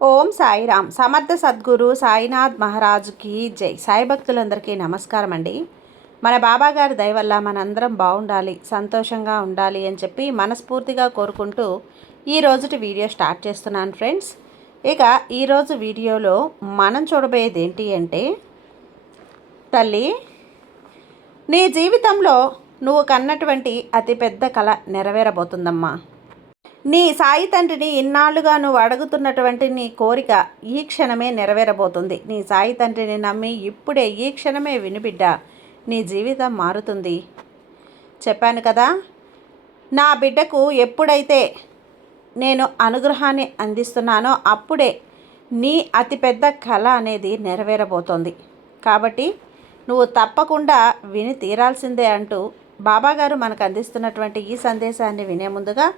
ఓం సాయిరామ్. సమర్థ సద్గురు సాయినాథ్ మహారాజుకి జై. సాయి భక్తులందరికీ నమస్కారం అండి. మన బాబాగారి దయ వల్ల మనందరం బాగుండాలి, సంతోషంగా ఉండాలి అని చెప్పి మనస్ఫూర్తిగా కోరుకుంటూ ఈ రోజుటి వీడియో స్టార్ట్ చేస్తున్నాను ఫ్రెండ్స్. ఇక ఈరోజు వీడియోలో మనం చూడబోయేది ఏంటి అంటే, తల్లి, నీ జీవితంలో నువ్వు కన్నటువంటి అతిపెద్ద కళ నెరవేరబోతుందమ్మా. నీ సాయి తండ్రిని ఇన్నాళ్లుగా నువ్వు అడుగుతున్నటువంటి నీ కోరిక ఈ క్షణమే నెరవేరబోతుంది. నీ సాయి తండ్రిని నమ్మి ఇప్పుడే ఈ క్షణమే వినిబిడ్డ, నీ జీవితం మారుతుంది. చెప్పాను కదా, నా బిడ్డకు ఎప్పుడైతే నేను అనుగ్రహాన్ని అందిస్తున్నానో అప్పుడే నీ అతిపెద్ద కళ అనేది నెరవేరబోతోంది. కాబట్టి నువ్వు తప్పకుండా విని తీరాల్సిందే అంటూ బాబాగారు మనకు అందిస్తున్నటువంటి ఈ సందేశాన్ని వినే ముందుగా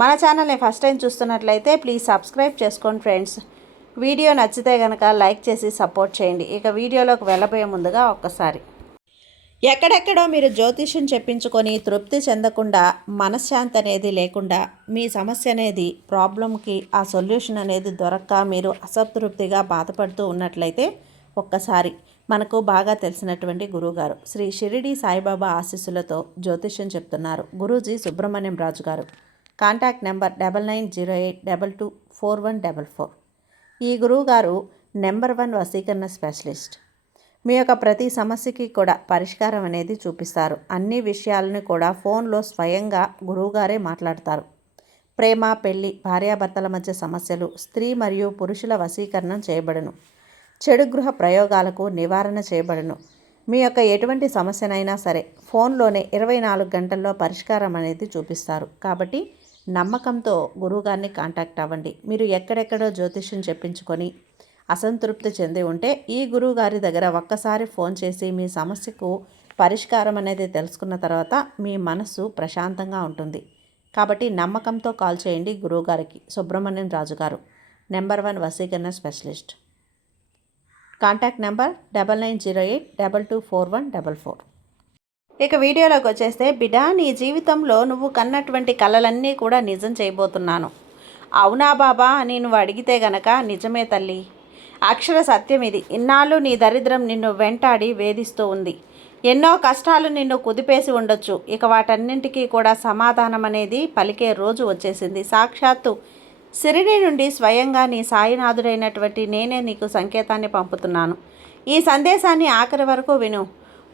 మన ఛానల్ని ఫస్ట్ టైం చూస్తున్నట్లయితే ప్లీజ్ సబ్స్క్రైబ్ చేసుకోండి ఫ్రెండ్స్. వీడియో నచ్చితే కనుక లైక్ చేసి సపోర్ట్ చేయండి. ఇక వీడియోలోకి వెళ్ళబోయే ముందుగా ఒక్కసారి, ఎక్కడెక్కడో మీరు జ్యోతిష్యం చెప్పించుకొని తృప్తి చెందకుండా, మనశ్శాంతి అనేది లేకుండా, మీ సమస్య అనేది ప్రాబ్లంకి ఆ సొల్యూషన్ అనేది దొరక్క మీరు అసంతృప్తిగా బాధపడుతూ ఉన్నట్లయితే ఒక్కసారి మనకు బాగా తెలిసినటువంటి గురువుగారు శ్రీ షిరిడి సాయిబాబా ఆశీస్సులతో జ్యోతిష్యం చెప్తున్నారు గురూజీ సుబ్రహ్మణ్యం రాజు గారు. Contact number 9908224144. ఈ గురువుగారు నెంబర్ 1 వశీకరణ స్పెషలిస్ట్. మీ యొక్క ప్రతి సమస్యకి కూడా పరిష్కారం అనేది చూపిస్తారు. అన్ని విషయాలను కూడా ఫోన్లో స్వయంగా గురువుగారే మాట్లాడతారు. ప్రేమ, పెళ్లి, భార్యాభర్తల మధ్య సమస్యలు, స్త్రీ మరియు పురుషుల వశీకరణం చేయబడును. చెడు గృహ ప్రయోగాలకు నివారణ చేయబడును. మీ యొక్క ఎటువంటి సమస్యనైనా సరే ఫోన్లోనే 24 గంటల్లో పరిష్కారం అనేది చూపిస్తారు. కాబట్టి నమ్మకంతో గురువుగారిని కాంటాక్ట్ అవ్వండి. మీరు ఎక్కడెక్కడో జ్యోతిష్యం చెప్పించుకొని అసంతృప్తి చెంది ఉంటే ఈ గురువుగారి దగ్గర ఒక్కసారి ఫోన్ చేసి మీ సమస్యకు పరిష్కారం అనేది తెలుసుకున్న తర్వాత మీ మనసు ప్రశాంతంగా ఉంటుంది. కాబట్టి నమ్మకంతో కాల్ చేయండి గురువుగారికి. సుబ్రహ్మణ్యం రాజు గారు, నెంబర్ 1 వశీకరణ స్పెషలిస్ట్. Contact number 9908224144. ఇక వీడియోలోకి వచ్చేస్తే, బిడ్డ, నీ జీవితంలో నువ్వు కన్నటువంటి కలలన్నీ కూడా నిజం చేయబోతున్నాను. అవునా బాబా అని నువ్వు అడిగితే గనక నిజమే తల్లి, అక్షర సత్యం ఇది. ఇన్నాళ్ళు నీ దరిద్రం నిన్ను వెంటాడి వేధిస్తూ ఉంది. ఎన్నో కష్టాలు నిన్ను కుదిపేసి ఉండొచ్చు. ఇక వాటన్నింటికీ కూడా సమాధానం అనేది పలికే రోజు వచ్చేసింది. సాక్షాత్తు షిరిడి నుండి స్వయంగా నీ సాయినాథుడైనటువంటి నేనే నీకు సంకేతాన్ని పంపుతున్నాను. ఈ సందేశాన్ని ఆఖరి వరకు విను.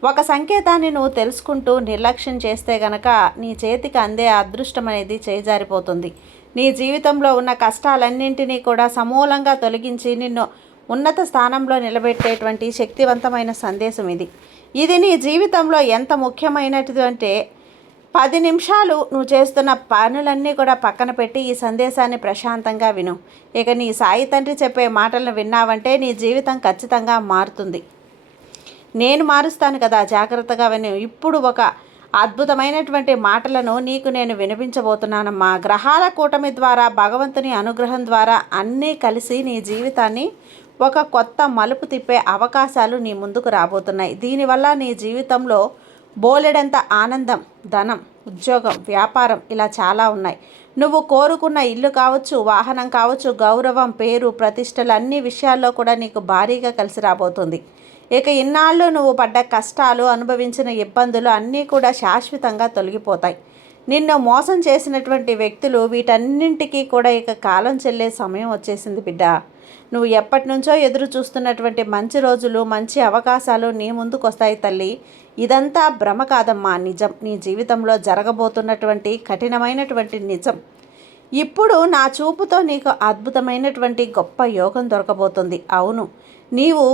ఒక సంకేతాన్ని నువ్వు తెలుసుకుంటూ నిర్లక్ష్యం చేస్తే గనక నీ చేతికి అందే అదృష్టం అనేది చేజారిపోతుంది. నీ జీవితంలో ఉన్న కష్టాలన్నింటినీ కూడా సమూలంగా తొలగించి నిన్ను ఉన్నత స్థానంలో నిలబెట్టేటువంటి శక్తివంతమైన సందేశం ఇది. ఇది నీ జీవితంలో ఎంత ముఖ్యమైనది అంటే, 10 నిమిషాలు నువ్వు చేస్తున్న పనులన్నీ కూడా పక్కన పెట్టి ఈ సందేశాన్ని ప్రశాంతంగా విను. ఇక నీ సాయి తండ్రి చెప్పే మాటలను విన్నావంటే నీ జీవితం ఖచ్చితంగా మారుతుంది. నేను మారుస్తాను కదా, జాగ్రత్తగా విను. ఇప్పుడు ఒక అద్భుతమైనటువంటి మాటలను నీకు నేను వినిపించబోతున్నానమ్మా. గ్రహాల కూటమి ద్వారా, భగవంతుని అనుగ్రహం ద్వారా అన్నీ కలిసి నీ జీవితాన్ని ఒక కొత్త మలుపు తిప్పే అవకాశాలు నీ ముందుకు రాబోతున్నాయి. దీనివల్ల నీ జీవితంలో బోలెడంత ఆనందం, ధనం, ఉద్యోగం, వ్యాపారం ఇలా చాలా ఉన్నాయి. నువ్వు కోరుకున్న ఇల్లు కావచ్చు, వాహనం కావచ్చు, గౌరవం, పేరు, ప్రతిష్టలు అన్ని విషయాల్లో కూడా నీకు భారీగా కలిసి రాబోతుంది. ఇక ఇన్నాళ్ళు నువ్వు పడ్డ కష్టాలు, అనుభవించిన ఇబ్బందులు అన్నీ కూడా శాశ్వతంగా తొలగిపోతాయి. నిన్ను మోసం చేసినటువంటి వ్యక్తులు వీటన్నింటికీ కూడా ఇక కాలం చెల్లే సమయం వచ్చేసింది బిడ్డ. నువ్వు ఎప్పటి నుంచో ఎదురు చూస్తున్నటువంటి మంచి రోజులు, మంచి అవకాశాలు నీ ముందుకు వస్తాయి తల్లి. ఇదంతా భ్రమ కాదమ్మా, నిజం. నీ జీవితంలో జరగబోతున్నటువంటి కఠినమైనటువంటి నిజం. ఇప్పుడు నా చూపుతో నీకు అద్భుతమైనటువంటి గొప్ప యోగం దొరకబోతుంది. అవును, నీవు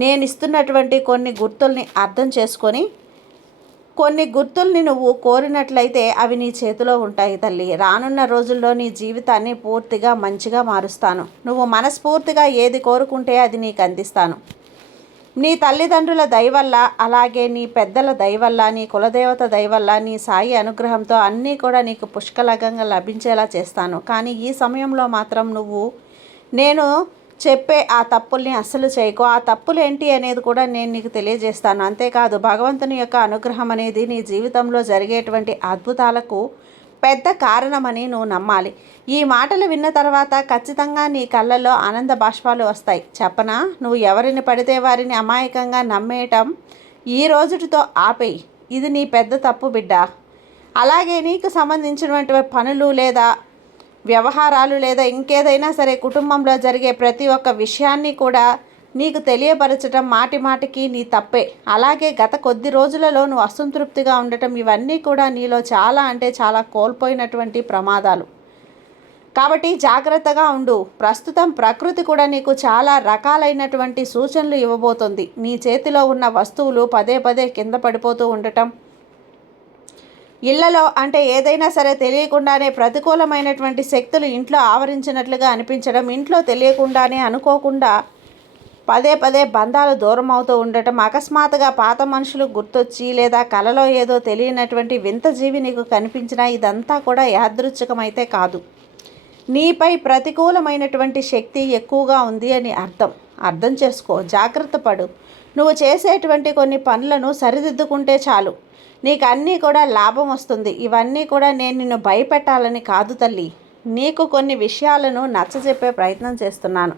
నేను ఇస్తున్నటువంటి కొన్ని గుర్తుల్ని అర్థం చేసుకొని కొన్ని గుర్తుల్ని నువ్వు కోరినట్లయితే అవి నీ చేతిలో ఉంటాయి తల్లి. రానున్న రోజుల్లో నీ జీవితాన్ని పూర్తిగా మంచిగా మారుస్తాను. నువ్వు మనస్ఫూర్తిగా ఏది కోరుకుంటే అది నీకు అందిస్తాను. నీ తల్లిదండ్రుల దయవల్ల, అలాగే నీ పెద్దల దయవల్ల, నీ కులదేవత దయవల్ల, నీ సాయి అనుగ్రహంతో అన్నీ కూడా నీకు పుష్కలంగా లభించేలా చేస్తాను. కానీ ఈ సమయంలో మాత్రం నువ్వు నేను చెప్పే ఆ తప్పుల్ని అస్సలు చేయకు. ఆ తప్పులు ఏంటి అనేది కూడా నేను నీకు తెలియజేస్తాను. అంతేకాదు, భగవంతుని యొక్క అనుగ్రహం అనేది నీ జీవితంలో జరిగేటువంటి అద్భుతాలకు పెద్ద కారణమని నువ్వు నమ్మాలి. ఈ మాటలు విన్న తర్వాత ఖచ్చితంగా నీ కళ్ళల్లో ఆనంద బాష్పాలు వస్తాయి. చెప్పనా, నువ్వు ఎవరిని పడితే వారిని అమాయకంగా నమ్మేయటం ఈ రోజుటితో ఆపేయి. ఇది నీ పెద్ద తప్పు బిడ్డ. అలాగే నీకు సంబంధించినటువంటి పనులు లేదా వ్యవహారాలు లేదా ఇంకేదైనా సరే కుటుంబంలో జరిగే ప్రతి ఒక్క విషయాన్ని కూడా నీకు తెలియపరచటం మాటి మాటికి నీ తప్పే. అలాగే గత కొద్ది రోజులలో నువ్వు అసంతృప్తిగా ఉండటం ఇవన్నీ కూడా నీలో చాలా అంటే చాలా కోల్పోయినటువంటి ప్రమాదాలు. కాబట్టి జాగ్రత్తగా ఉండు. ప్రస్తుతం ప్రకృతి కూడా నీకు చాలా రకాలైనటువంటి సూచనలు ఇవ్వబోతుంది. నీ చేతిలో ఉన్న వస్తువులు పదే పదే కింద పడిపోతూ ఉండటం, ఇళ్లలో అంటే ఏదైనా సరే తెలియకుండానే ప్రతికూలమైనటువంటి శక్తులు ఇంట్లో ఆవరించినట్లుగా అనిపించడం, ఇంట్లో తెలియకుండానే అనుకోకుండా పదే పదే బంధాలు దూరం అవుతూ ఉండటం, అకస్మాత్తుగా పాత మనుషులు గుర్తొచ్చి లేదా కలలో ఏదో తెలియనటువంటి వింత జీవి నీకు కనిపించినా ఇదంతా కూడా యాదృచ్ఛికమైతే కాదు. నీపై ప్రతికూలమైనటువంటి శక్తి ఎక్కువగా ఉంది అని అర్థం చేసుకో. జాగ్రత్త పడు. నువ్వు చేసేటువంటి కొన్ని పనులను సరిదిద్దుకుంటే చాలు, నీకు అన్నీ కూడా లాభం వస్తుంది. ఇవన్నీ కూడా నేను నిన్ను భయపెట్టాలని కాదు తల్లి, నీకు కొన్ని విషయాలను నచ్చజెప్పే ప్రయత్నం చేస్తున్నాను.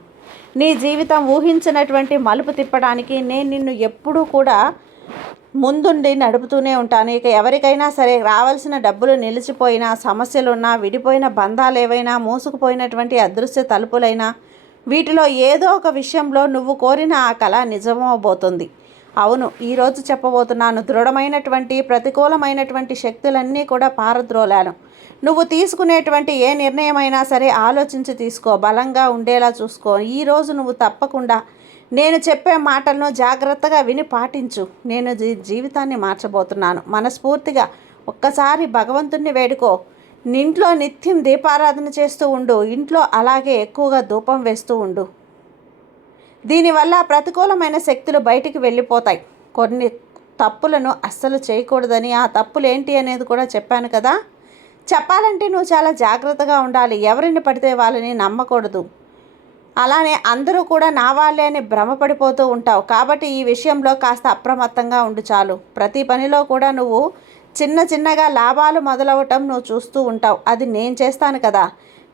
నీ జీవితం ఊహించినటువంటి మలుపు తిప్పడానికి నేను నిన్ను ఎప్పుడూ కూడా ముందుండి నడుపుతూనే ఉంటాను. ఇక ఎవరికైనా సరే రావాల్సిన డబ్బులు నిలిచిపోయినా, సమస్యలున్నా, విడిపోయిన బంధాలు ఏవైనా, మూసుకుపోయినటువంటి అదృశ్య తలుపులైనా, వీటిలో ఏదో ఒక విషయంలో నువ్వు కోరిన ఆ కళ నిజమవబోతుంది. అవును, ఈరోజు చెప్పబోతున్నాను. దృఢమైనటువంటి ప్రతికూలమైనటువంటి శక్తులన్నీ కూడా పారద్రోలాను. నువ్వు తీసుకునేటువంటి ఏ నిర్ణయమైనా సరే ఆలోచించి తీసుకో, బలంగా ఉండేలా చూసుకో. ఈరోజు నువ్వు తప్పకుండా నేను చెప్పే మాటలను జాగ్రత్తగా విని పాటించు. నేను జీవితాన్ని మార్చబోతున్నాను. మనస్ఫూర్తిగా ఒక్కసారి భగవంతుణ్ణి వేడుకో. ఇంట్లో నిత్యం దీపారాధన చేస్తూ ఉండు. ఇంట్లో అలాగే ఎక్కువగా ధూపం వేస్తూ ఉండు. దీనివల్ల ప్రతికూలమైన శక్తులు బయటికి వెళ్ళిపోతాయి. కొన్ని తప్పులను అస్సలు చేయకూడదని, ఆ తప్పులు ఏంటి అనేది కూడా చెప్పాను కదా. చెప్పాలంటే నువ్వు చాలా జాగ్రత్తగా ఉండాలి. ఎవరిని పడితే వాళ్ళని నమ్మకూడదు. అలానే అందరూ కూడా నా వాళ్ళే అని భ్రమపడిపోతూ ఉంటావు. కాబట్టి ఈ విషయంలో కాస్త అప్రమత్తంగా ఉండు చాలు. ప్రతి పనిలో కూడా నువ్వు చిన్నగా లాభాలు మొదలవటం నువ్వు చూస్తూ ఉంటావు. అది నేను చేస్తాను కదా.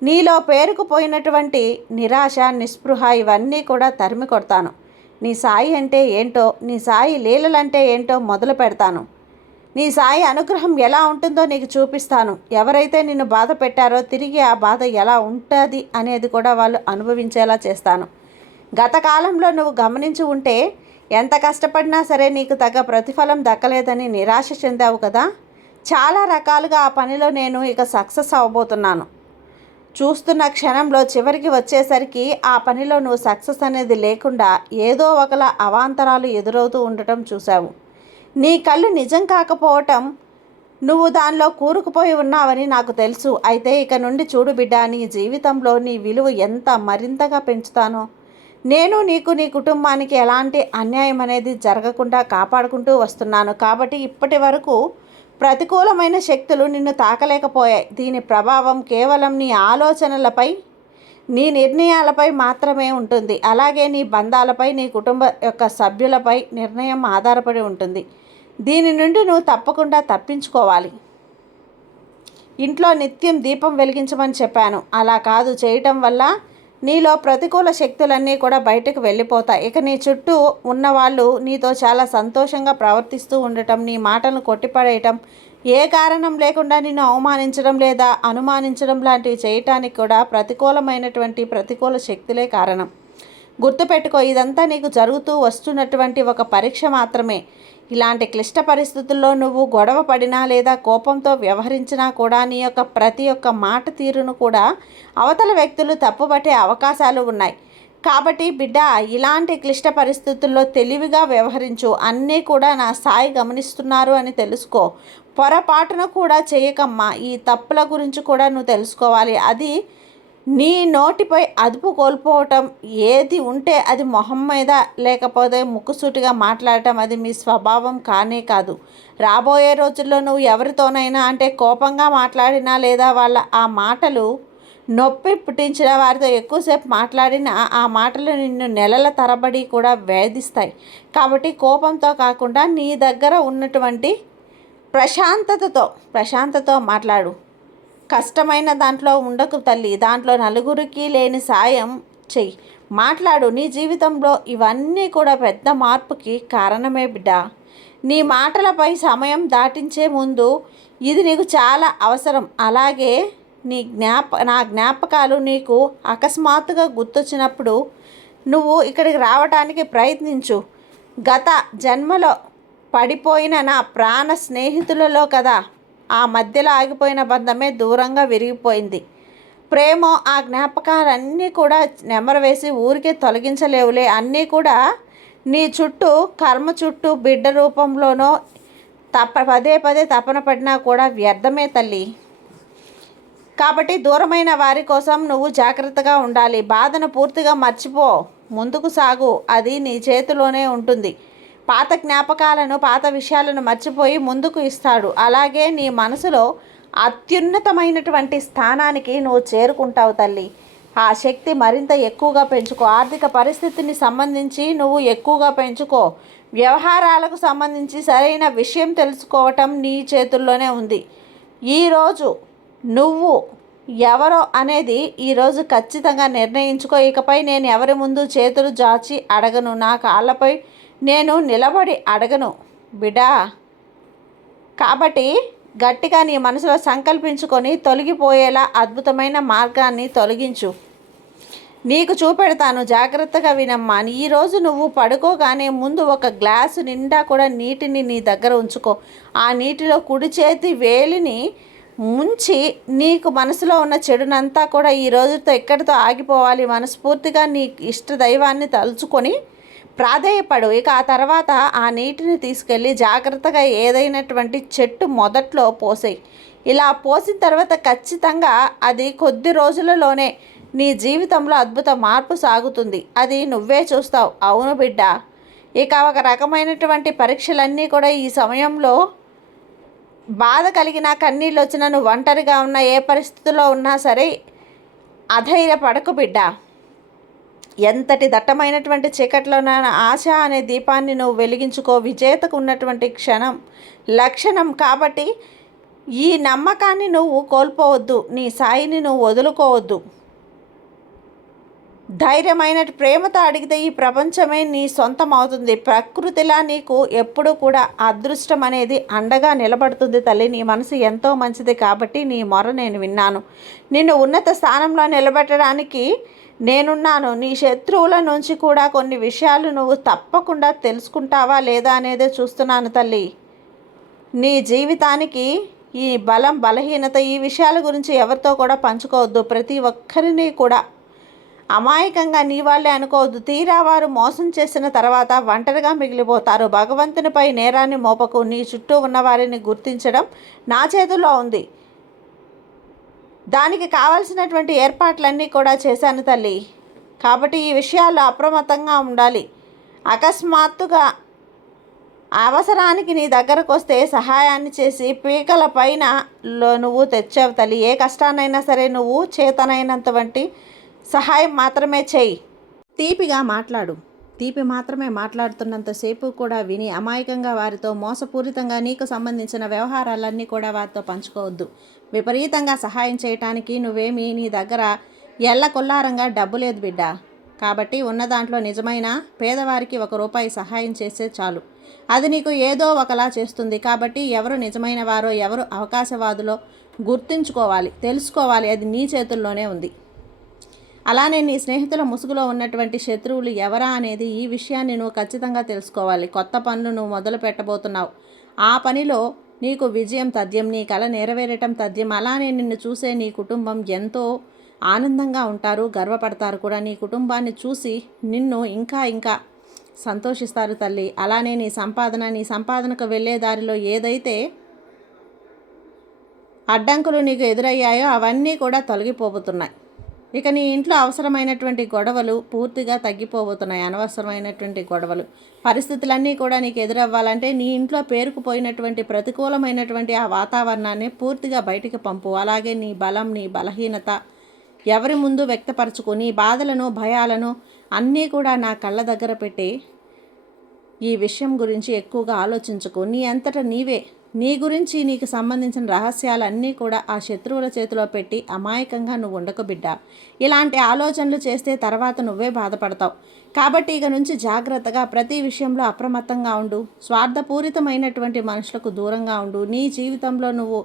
నీలో పేరుకుపోయినటువంటి నిరాశ, నిస్పృహ ఇవన్నీ కూడా తరిమి కొడతాను. నీ సాయి అంటే ఏంటో, నీ సాయి లీలలంటే ఏంటో మొదలు పెడతాను. నీ సాయి అనుగ్రహం ఎలా ఉంటుందో నీకు చూపిస్తాను. ఎవరైతే నిన్ను బాధ పెట్టారో తిరిగి ఆ బాధ ఎలా ఉంటుంది అనేది కూడా వాళ్ళు అనుభవించేలా చేస్తాను. గత కాలంలో నువ్వు గమనించి ఉంటే ఎంత కష్టపడినా సరే నీకు తగ్గ ప్రతిఫలం దక్కలేదని నిరాశ చెందావు కదా. చాలా రకాలుగా ఆ పనిలో నేను ఇక సక్సెస్ అవ్వబోతున్నాను. చూస్తున్న క్షణంలో చివరికి వచ్చేసరికి ఆ పనిలో నువ్వు సక్సెస్ అనేది లేకుండా ఏదో ఒకలా అవాంతరాలు ఎదురవుతూ ఉండటం చూశావు. నీ కళ్ళు నిజం కాకపోవటం, నువ్వు దానిలో కూరుకుపోయి ఉన్నావని నాకు తెలుసు. అయితే ఇక నుండి చూడు బిడ్డ, నీ జీవితంలో నీ విలువ ఎంత మరింతగా పెంచుతానో. నేను నీకు, నీ కుటుంబానికి ఎలాంటి అన్యాయం అనేది జరగకుండా కాపాడుకుంటూ వస్తున్నాను. కాబట్టి ఇప్పటి వరకు ప్రతికూలమైన శక్తులు నిన్ను తాకలేకపోయాయి. దీని ప్రభావం కేవలం నీ ఆలోచనలపై, నీ నిర్ణయాలపై మాత్రమే ఉంటుంది. అలాగే నీ బంధాలపై, నీ కుటుంబ యొక్క సభ్యులపై నిర్ణయం ఆధారపడి ఉంటుంది. దీని నుండి నువ్వు తప్పకుండా తప్పించుకోవాలి. ఇంట్లో నిత్యం దీపం వెలిగించమని చెప్పాను. అలా కాదు చేయటం వల్ల నీలో ప్రతికూల శక్తులన్నీ కూడా బయటకు వెళ్ళిపోతాయి. ఇక నీ చుట్టూ ఉన్నవాళ్ళు నీతో చాలా సంతోషంగా ప్రవర్తిస్తూ ఉండటం, నీ మాటలను కొట్టిపడేయటం, ఏ కారణం లేకుండా నిన్ను అవమానించడం లేదా అనుమానించడం లాంటివి చేయటానికి కూడా ప్రతికూల శక్తులే కారణం. గుర్తుపెట్టుకో, ఇదంతా నీకు జరుగుతూ వస్తున్నటువంటి ఒక పరీక్ష మాత్రమే. ఇలాంటి క్లిష్ట పరిస్థితుల్లో నువ్వు గొడవ పడినా లేదా కోపంతో వ్యవహరించినా కూడా నీ యొక్క ప్రతి ఒక్క మాట తీరును కూడా అవతల వ్యక్తులు తప్పుపట్టే అవకాశాలు ఉన్నాయి. కాబట్టి బిడ్డ, ఇలాంటి క్లిష్ట పరిస్థితుల్లో తెలివిగా వ్యవహరించు. అన్నీ కూడా నా సాయి గమనిస్తున్నారు అని తెలుసుకో. పొరపాటున కూడా చేయకమ్మా. ఈ తప్పుల గురించి కూడా నువ్వు తెలుసుకోవాలి. అది నీ నోటిపై అదుపు కోల్పోవటం, ఏది ఉంటే అది మొహం మీద లేకపోతే ముక్కుసూటిగా మాట్లాడటం, అది మీ స్వభావం కానే కాదు. రాబోయే రోజుల్లో నువ్వు ఎవరితోనైనా అంటే కోపంగా మాట్లాడినా లేదా వాళ్ళ ఆ మాటలు నొప్పి పుట్టించిన వారితో ఎక్కువసేపు మాట్లాడినా ఆ మాటలు నిన్ను నెలల తరబడి కూడా వేధిస్తాయి. కాబట్టి కోపంతో కాకుండా నీ దగ్గర ఉన్నటువంటి ప్రశాంతతతో మాట్లాడు. కష్టమైన దాంట్లో ఉండకు తల్లి, దాంట్లో నలుగురికి లేని సాయం చెయ్యి. మాట్లాడు. నీ జీవితంలో ఇవన్నీ కూడా పెద్ద మార్పుకి కారణమే బిడ్డ. నీ మాటలపై సమయం దాటించే ముందు ఇది నీకు చాలా అవసరం. అలాగే నా జ్ఞాపకాలు నీకు అకస్మాత్తుగా గుర్తొచ్చినప్పుడు నువ్వు ఇక్కడికి రావటానికి ప్రయత్నించు. గత జన్మలో పడిపోయిన నా ప్రాణ స్నేహితులలో కదా ఆ మధ్యలో ఆగిపోయిన బంధమే దూరంగా విరిగిపోయింది. ప్రేమ ఆ జ్ఞాపకాలన్నీ కూడా నెమరవేసి ఊరికే తొలగించలేవులే. అన్నీ కూడా నీ చుట్టూ కర్మ చుట్టూ బిడ్డ రూపంలోనో పదే పదే తపన పడినా కూడా వ్యర్థమే తల్లి. కాబట్టి దూరమైన వారి కోసం నువ్వు జాగ్రత్తగా ఉండాలి. బాధను పూర్తిగా మర్చిపో, ముందుకు సాగు. అది నీ చేతిలోనే ఉంటుంది. పాత జ్ఞాపకాలను, పాత విషయాలను మర్చిపోయి ముందుకు ఇస్తాడు. అలాగే నీ మనసులో అత్యున్నతమైనటువంటి స్థానానికి నువ్వు చేరుకుంటావు తల్లి. ఆ శక్తి మరింత ఎక్కువగా పెంచుకో. ఆర్థిక పరిస్థితిని సంబంధించి నువ్వు ఎక్కువగా పెంచుకో. వ్యవహారాలకు సంబంధించి సరైన విషయం తెలుసుకోవటం నీ చేతుల్లోనే ఉంది. ఈరోజు నువ్వు ఎవరో అనేది ఈరోజు ఖచ్చితంగా నిర్ణయించుకో. ఇకపై నేను ఎవరి ముందు చేతులు జాచి అడగను, నా కాళ్ళపై నేను నిలబడి అడగను బిడా. కాబట్టి గట్టిగా నీ మనసులో సంకల్పించుకొని తొలగిపోయేలా అద్భుతమైన మార్గాన్ని తొలగించు. నీకు చూపెడతాను, జాగ్రత్తగా వినమ్మా. ఈరోజు నువ్వు పడుకోగానే ముందు ఒక గ్లాసు నిండా కూడా నీటిని నీ దగ్గర ఉంచుకో. ఆ నీటిలో కుడి చేతి వేలిని ముంచి నీకు మనసులో ఉన్న చెడునంతా కూడా ఈ రోజుతో ఎక్కడితో ఆగిపోవాలి. మనస్ఫూర్తిగా నీ ఇష్ట దైవాన్ని తలుచుకొని ప్రాధేయపడు. ఇక ఆ తర్వాత ఆ నీటిని తీసుకెళ్ళి జాగ్రత్తగా ఏదైనటువంటి చెట్టు మొదట్లో పోసేయి. ఇలా పోసిన తర్వాత ఖచ్చితంగా అది కొద్ది రోజులలోనే నీ జీవితంలో అద్భుత మార్పు సాగుతుంది. అది నువ్వే చూస్తావు. అవును బిడ్డ. ఇక ఒక రకమైనటువంటి పరీక్షలన్నీ కూడా ఈ సమయంలో బాధ కలిగిన, కన్నీళ్ళు వచ్చినా, నువ్వు ఒంటరిగా ఉన్నా, ఏ పరిస్థితిలో ఉన్నా సరే అధైర్యపడకు బిడ్డ. ఎంతటి దట్టమైనటువంటి చీకట్లోనైనా ఆశ అనే దీపాన్ని నువ్వు వెలిగించుకో. విజేతకు ఉన్నటువంటి లక్షణం కాబట్టి ఈ నమ్మకాన్ని నువ్వు కోల్పోవద్దు. నీ సాయిని నువ్వు వదులుకోవద్దు. ధైర్యమైన ప్రేమతో అడిగితే ఈ ప్రపంచమే నీ సొంతం అవుతుంది. ప్రకృతిలా నీకు ఎప్పుడూ కూడా అదృష్టం అనేది అండగా నిలబడుతుంది తల్లి. నీ మనసు ఎంతో మంచిది కాబట్టి నీ మొర నేను విన్నాను. నిన్ను ఉన్నత స్థానంలో నిలబెట్టడానికి నేనున్నాను. నీ శత్రువుల నుంచి కూడా కొన్ని విషయాలు నువ్వు తప్పకుండా తెలుసుకుంటావా లేదా అనేదే చూస్తున్నాను తల్లి. నీ జీవితానికి ఈ బలం, బలహీనత, ఈ విషయాల గురించి ఎవరితో కూడా పంచుకోవద్దు. ప్రతి ఒక్కరిని కూడా అమాయకంగా నీ వాళ్ళే అనుకోవద్దు. తీరా వారు మోసం చేసిన తర్వాత ఒంటరిగా మిగిలిపోతారు. భగవంతునిపై నేరాన్ని మోపకు. నీ చుట్టూ ఉన్న వారిని గుర్తించడం నా చేతుల్లో ఉంది. దానికి కావాల్సినటువంటి ఏర్పాట్లన్నీ కూడా చేశాను తల్లి. కాబట్టి ఈ విషయాల్లో అప్రమత్తంగా ఉండాలి. అకస్మాత్తుగా అవసరానికి నీ దగ్గరకు వస్తే సహాయాన్ని చేసి పీకల పైన నువ్వు తెచ్చావు తల్లి. ఏ కష్టాన్నైనా సరే నువ్వు చేతనైనంత వంటి సహాయం మాత్రమే చేయి. తీపిగా మాట్లాడు. తీపి మాత్రమే మాట్లాడుతున్నంతసేపు కూడా విని అమాయకంగా వారితో మోసపూరితంగా నీకు సంబంధించిన వ్యవహారాలన్నీ కూడా వారితో పంచుకోవద్దు. విపరీతంగా సహాయం చేయటానికి నువ్వేమీ నీ దగ్గర ఎల్లకొల్లారంగా డబ్బు లేదు బిడ్డ. కాబట్టి ఉన్న దాంట్లో నిజమైన పేదవారికి ₹1 సహాయం చేస్తే చాలు. అది నీకు ఏదో ఒకలా చేస్తుంది. కాబట్టి ఎవరు నిజమైన వారో, ఎవరు అవకాశవాదులో గుర్తుంచుకోవాలి, తెలుసుకోవాలి. అది నీ చేతుల్లోనే ఉంది. అలానే నీ స్నేహితుల ముసుగులో ఉన్నటువంటి శత్రువులు ఎవరా అనేది ఈ విషయాన్ని నువ్వు ఖచ్చితంగా తెలుసుకోవాలి. కొత్త పనులు నువ్వు మొదలు పెట్టబోతున్నావు. ఆ పనిలో నీకు విజయం తథ్యం, నీ కల నెరవేరటం తథ్యం. అలానే నిన్ను చూసే నీ కుటుంబం ఎంతో ఆనందంగా ఉంటారు, గర్వపడతారు కూడా. నీ కుటుంబాన్ని చూసి నిన్ను ఇంకా ఇంకా సంతోషిస్తారు తల్లి. అలానే నీ సంపాదనకు వెళ్ళే దారిలో ఏదైతే అడ్డంకులు నీకు ఎదురయ్యాయో అవన్నీ కూడా తొలగిపోతున్నాయి. ఇక నీ ఇంట్లో అవసరమైనటువంటి గొడవలు పూర్తిగా తగ్గిపోబోతున్నాయి. అనవసరమైనటువంటి గొడవలు, పరిస్థితులన్నీ కూడా నీకు ఎదురవ్వాలంటే నీ ఇంట్లో పేరుకుపోయినటువంటి ప్రతికూలమైనటువంటి ఆ వాతావరణాన్ని పూర్తిగా బయటికి పంపు. అలాగే నీ బలం, నీ బలహీనత ఎవరి ముందు వ్యక్తపరచుకో. నీ బాధలను, భయాలను అన్నీ కూడా నా కళ్ళ దగ్గర పెట్టి ఈ విషయం గురించి ఎక్కువగా ఆలోచించుకో. నీ అంతటా నీవే నీ గురించి నీకు సంబంధించిన రహస్యాలన్నీ కూడా ఆ శత్రువుల చేతిలో పెట్టి అమాయకంగా నువ్వు ఉండకు బిడ్డ. ఇలాంటి ఆలోచనలు చేస్తే తర్వాత నువ్వే బాధపడతావు. కాబట్టి ఇక నుంచి జాగ్రత్తగా ప్రతి విషయంలో అప్రమత్తంగా ఉండు. స్వార్థపూరితమైనటువంటి మనుషులకు దూరంగా ఉండు. నీ జీవితంలో నువ్వు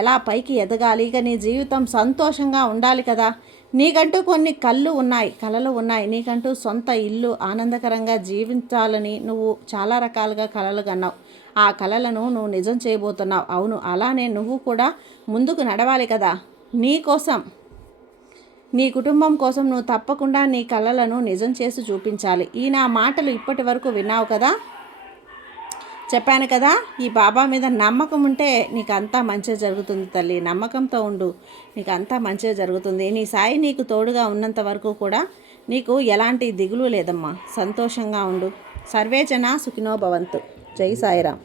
ఎలా పైకి ఎదగాలి, ఇక నీ జీవితం సంతోషంగా ఉండాలి కదా. నీకంటూ కొన్ని కలలు ఉన్నాయి. నీకంటూ సొంత ఇల్లు, ఆనందకరంగా జీవించాలని నువ్వు చాలా రకాలుగా కలలు కన్నావు. ఆ కలలను నువ్వు నిజం చేయబోతున్నావు. అవును, అలానే నువ్వు కూడా ముందుకు నడవాలి కదా. నీ కోసం, నీ కుటుంబం కోసం నువ్వు తప్పకుండా నీ కలలను నిజం చేసి చూపించాలి. ఈ నా మాటలు ఇప్పటి వరకు విన్నావు కదా. చెప్పాను కదా, ఈ బాబా మీద నమ్మకం ఉంటే నీకు అంతా మంచిగా జరుగుతుంది తల్లి. నమ్మకంతో ఉండు, నీకు అంతా మంచిగా జరుగుతుంది. నీ సాయి నీకు తోడుగా ఉన్నంత వరకు కూడా నీకు ఎలాంటి దిగులు లేదమ్మా. సంతోషంగా ఉండు. సర్వే జన సుఖినో భవంతు. జై సాయిరామ్.